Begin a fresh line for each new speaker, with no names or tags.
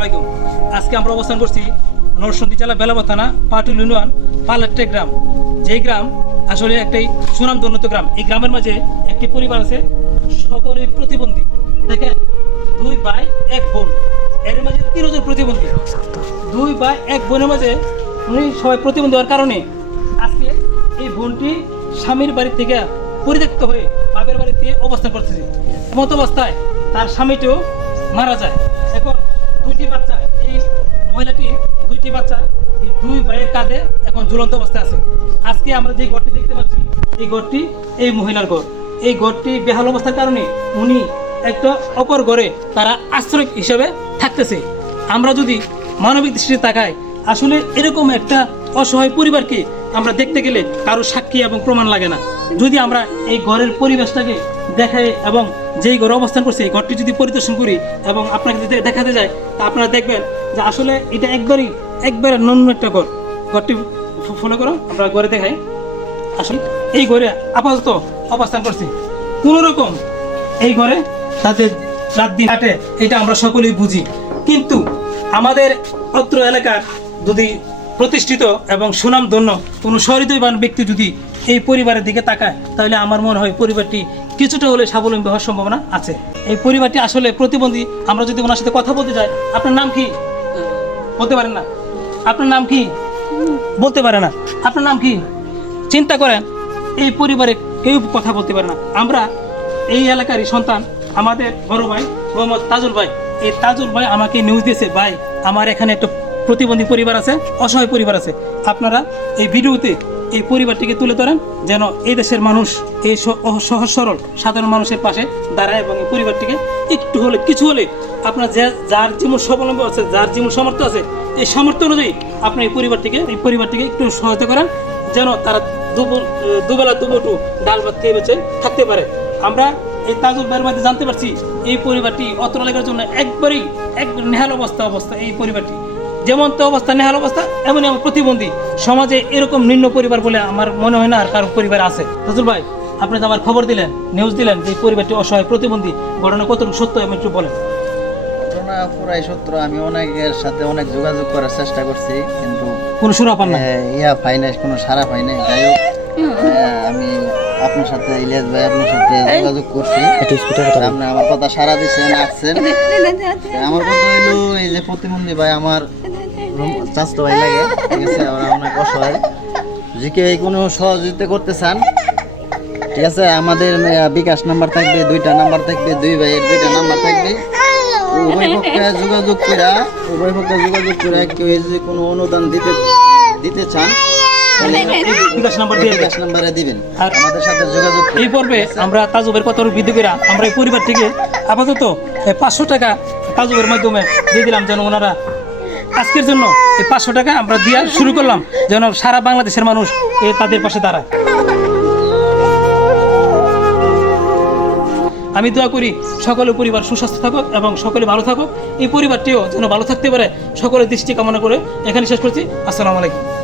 আলাইকুম। আজকে আমরা অবস্থান করছি নরসন্দী জেলা বেলাবা থানা পাটুল ইউনিয়ন পালাট্টে গ্রাম। যেই গ্রাম আসলে একটি সুনামধন্য গ্রাম। এই গ্রামের মাঝে একটি পরিবার আছে সকলে প্রতিবন্ধী। দেখেন, দুই ভাই, এক বোন। এর মাঝে তিনজন প্রতিবন্ধী। দুই ভাই, এক বোনের মাঝে উনি সবাই প্রতিবন্ধী হওয়ার কারণে আজকে এই বোনটি স্বামীর বাড়ি থেকে পরিত্যক্ত হয়ে বাপের বাড়িতে অবস্থান করতেছে। মতো অবস্থায় তার স্বামীটিও মারা যায়। এখন দুইটি বাচ্চা, এই মহিলাটি দুইটি বাচ্চা দুই ভাইয়ের কাঁধে এখন ঝুলন্ত অবস্থায় আছে। আজকে আমরা যে ঘরটি দেখতে পাচ্ছি, এই ঘরটি এই মহিলার ঘর। এই ঘরটি বেহাল অবস্থার কারণে উনি একটা অপর ঘরে তারা আশ্রয় হিসেবে থাকতেছে। আমরা যদি মানবিক দৃষ্টিতে তাকাই, আসলে এরকম একটা অসহায় পরিবারকে আমরা দেখতে গেলে কারও সাক্ষী এবং প্রমাণ লাগে না। যদি আমরা এই ঘরের পরিবেশটাকে দেখাই এবং যেই ঘরে অবস্থান করছে, এই ঘরটি যদি পরিদর্শন করি এবং আপনাকে যদি দেখাতে যায় তা আপনারা দেখবেন যে আসলে এটা একবারই, একবারে নন্য একটা ঘর। ঘরটি ফলো করো, আমরা ঘরে দেখাই। আসলে এই ঘরে আপাতত অবস্থান করছি। কোন রকম এই ঘরে তাদের রাত দিন কাটে, এটা আমরা সকলেই বুঝি। কিন্তু আমাদের অত্র এলাকার যদি প্রতিষ্ঠিত এবং সুনামধন্য কোনো সহৃদয়বান ব্যক্তি যদি এই পরিবারের দিকে তাকায়, তাহলে আমার মনে হয় পরিবারটি কিছুটা হলে স্বাবলম্বী হওয়ার সম্ভাবনা আছে। এই পরিবারটি আসলে প্রতিবন্ধী। আমরা যদি ওনার সাথে কথা বলতে যাই, আপনার নাম কি? বলতে পারেন না। আপনার নাম কি? বলতে পারে না। আপনার নাম কি? চিন্তা করেন, এই পরিবারে কেউ কথা বলতে পারে না। আমরা এই এলাকারই সন্তান, আমাদের বড় ভাই মোহাম্মদ তাজুল ভাই। এই তাজুল ভাই আমাকে নিউজ দিয়েছে, ভাই, আমার এখানে একটা প্রতিবন্ধী পরিবার আছে, অসহায় পরিবার আছে। আপনারা এই ভিডিওতে এই পরিবারটিকে তুলে ধরেন, যেন এই দেশের মানুষ এই সহজ সরল সাধারণ মানুষের পাশে দাঁড়ায় এবং এই পরিবারটিকে একটু হলে, কিছু হলে আপনার যে যার যেমন স্বাবলম্বী আছে, যার যেমন সামর্থ্য আছে, এই সামর্থ্য অনুযায়ী আপনি এই পরিবারটিকে এই পরিবারটিকে একটু সহায়তা করেন, যেন তারা দুবেলা দুবটু ডাল ভাত খেয়ে বেঁচে থাকতে পারে। আমরা এই তাজুল ভাইয়ের মধ্যে জানতে পারছি, এই পরিবারটি অত্র এলাকার জন্য একবারেই এক নেহাল অবস্থা অবস্থা এই পরিবারটি। যেমন তো অবস্থা নেহাল অবস্থা এমনই আমার প্রতিবন্ধী সমাজে এরকম নিম্ন পরিবার বলে আমার মনে হয় না আর কারও পরিবার আছে। তাজুল ভাই আপনি তো আমার খবর দিলেন নিউজ দিলেন যে পরিবারটি অসহায় প্রতিবন্ধী। ঘটনা কতটুকু সত্য এবং একটু বলেন।
ঘটনা পুরাই সত্য আমি অনেকের সাথে অনেক যোগাযোগ করার চেষ্টা করছি কিন্তু
কোনো সুরা পান না?
ইয়া পাই নাই কোনো সারা পাই নাই। যাই হোক আমি আপনার সাথে ইলিয়াস ভাই আপনার সাথে যোগাযোগ করছি। আপনি আমার কথা সারা দিচ্ছেন আসছেন। আমার কথা হইল এই যে প্রতিবন্ধী ভাই আমার চাষতো ভাই লাগে। ঠিক আছে আমরা অনেক অসহায়। যে কেউ এই কোনো সহযোগিতা করতে চান ঠিক আছে আমাদের বিকাশ নাম্বার থাকবে দুইটা নাম্বার থাকবে দুই ভাইয়ের দুইটা নাম্বার থাকবে। উভয় পক্ষে যোগাযোগ করে উভয় পক্ষে যোগাযোগ করে কেউ যদি কোনো অনুদান দিতে দিতে চান
বিকাশ নাম্বার দিয়ে
বিকাশ নাম্বারে দিবেন।
আর-
আমাদের সাথে যোগাযোগ।
এই পর্বে আমরা তাজুবের কত বৃদ্ধি করে আমরা এই পরিবার থেকে আপাতত পাঁচশো টাকা তাজুবের মাধ্যমে দিয়ে দিলাম যেন ওনারা আজকের জন্য এই পাঁচশো টাকা আমরা দিয়ে শুরু করলাম। যেন সারা বাংলাদেশের মানুষ এই তাদের পাশে দাঁড়ায়। আমি দোয়া করি সকলের পরিবার সুস্বাস্থ্য থাকুক এবং সকলে ভালো থাকুক। এই পরিবারটিও যেন ভালো থাকতে পারে। সকলের দৃষ্টি কামনা করে এখানে শেষ করছি। আসসালামু আলাইকুম।